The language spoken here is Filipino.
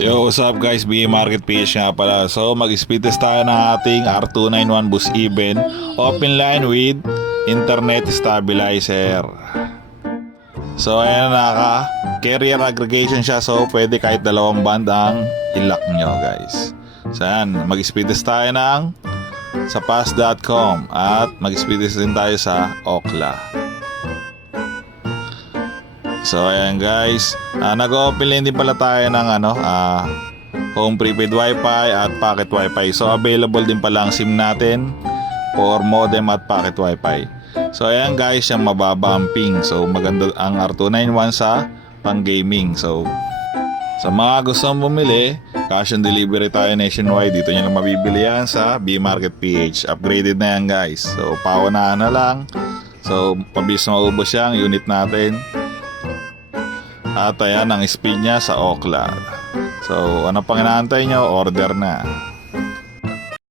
Yo, what's up guys? BA Market PH nga pala. So, mag-speed test tayo ng ating R291 Boost Even open line with internet stabilizer. So, ayan na, carrier aggregation siya. So, pwede kahit dalawang band ang i-lock nyo guys. So, ayan, mag-speed test tayo sa pass.com at mag-speed test din tayo sa Ookla. So ayan guys, nag-open line din pala tayo ng home prepaid wifi at pocket wifi. So available din pala ang SIM natin for modem at pocket wifi. So ayan guys, yung mababa ang ping. So maganda ang R291 sa pang gaming. So sa mga gustong bumili, cash on delivery tayo nationwide. Dito nyo lang mabibili yan sa B Market PH. Upgraded na yan guys. So paunahan na lang. So pabilis na maubos siya ang unit natin. At ayan ang speed niya sa Ookla. So ano pang inaantay nyo? Order na.